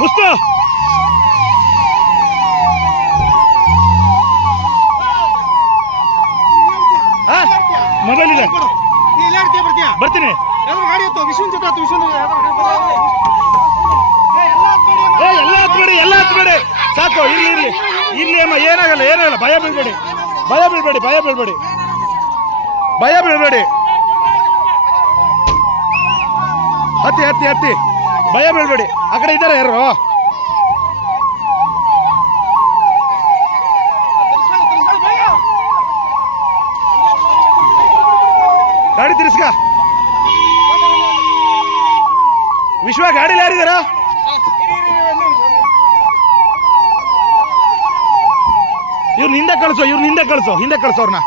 ಮುಸ್ತು mobile ಇದೆ ಬರ್ತೀನಿ. ಎಲ್ಲ ಹತ್ಬೇಡಿ ಎಲ್ಲ ಹತ್ಬೇಡಿ ಸಾಕು. ಇಲ್ಲಿ ಇರ್ಲಿ ಇಲ್ಲಿ ಅಮ್ಮ ಏನಾಗಲ್ಲ ಏನಾಗಲ್ಲ. ಭಯ ಬೀಳ್ಬೇಡಿ ಭಯ ಬೀಳ್ಬೇಡಿ ಭಯ ಬೀಳ್ಬೇಡಿ ಭಯ ಬೀಳ್ಬೇಡಿ. ಹತ್ತಿ ಹತ್ತಿ ಹತ್ತಿ ಭಯ ಬೀಳ್ಬೇಡಿ. ಆ ಕಡೆ ಇದ್ದಾರೆ ಯಾರು? ಗಾಡಿ ತಿರ್ಸ್ಕ. ವಿಶ್ವ ಗಾಡಿಲಿ ಯಾರಿದಾರ? ಇವ್ರನ್ನ ಹಿಂದೆ ಕಳಿಸೋ ಇವ್ರನ್ನ ಹಿಂದೆ ಕಳಿಸೋ ಹಿಂದೆ ಕಳಿಸೋ ಅವ್ರನ್ನ.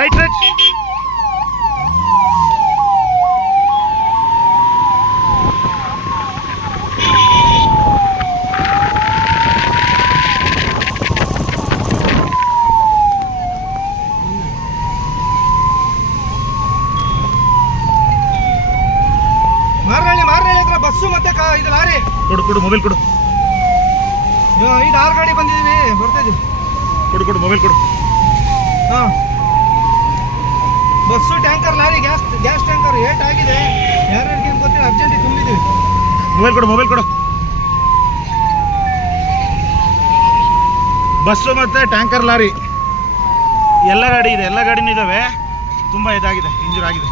ರೈಟ್ ರೈಟ್ ಮಾರ್ನಳ್ಳಿ ಹತ್ರ ಬಸ್ಸು ಮತ್ತೆ ಇದು ಲಾರಿ. ಕೊಡು ಕೊಡು ಮೊಬೈಲ್ ಕೊಡು. 5-6 ಗಾಡಿ ಬಂದಿದ್ದೀವಿ, ಬರ್ತಾ ಇದೀವಿ. ಕೊಡು ಕೊಡು ಮೊಬೈಲ್ ಕೊಡು. ಹಾಂ, bus tanker lorry gas tanker eight ಆಗಿದೆ. ಯಾರ್ಯಾರಿಗೆ ಏನು ಗೊತ್ತಿಲ್ಲ, ಅರ್ಜೆಂಟಿಗೆ ತುಂಬಿದ್ದೀವಿ. ಮೊಬೈಲ್ ಕೊಡು ಮೊಬೈಲ್ ಕೊಡು. ಬಸ್ಸು ಮತ್ತು ಟ್ಯಾಂಕರ್ ಲಾರಿ ಎಲ್ಲ ಗಾಡಿ ಇದೆ, ಎಲ್ಲ ಗಾಡಿನೂ ಇದ್ದಾವೆ. ತುಂಬ ಇದಾಗಿದೆ, ಇಂಜೂರ್ ಆಗಿದೆ.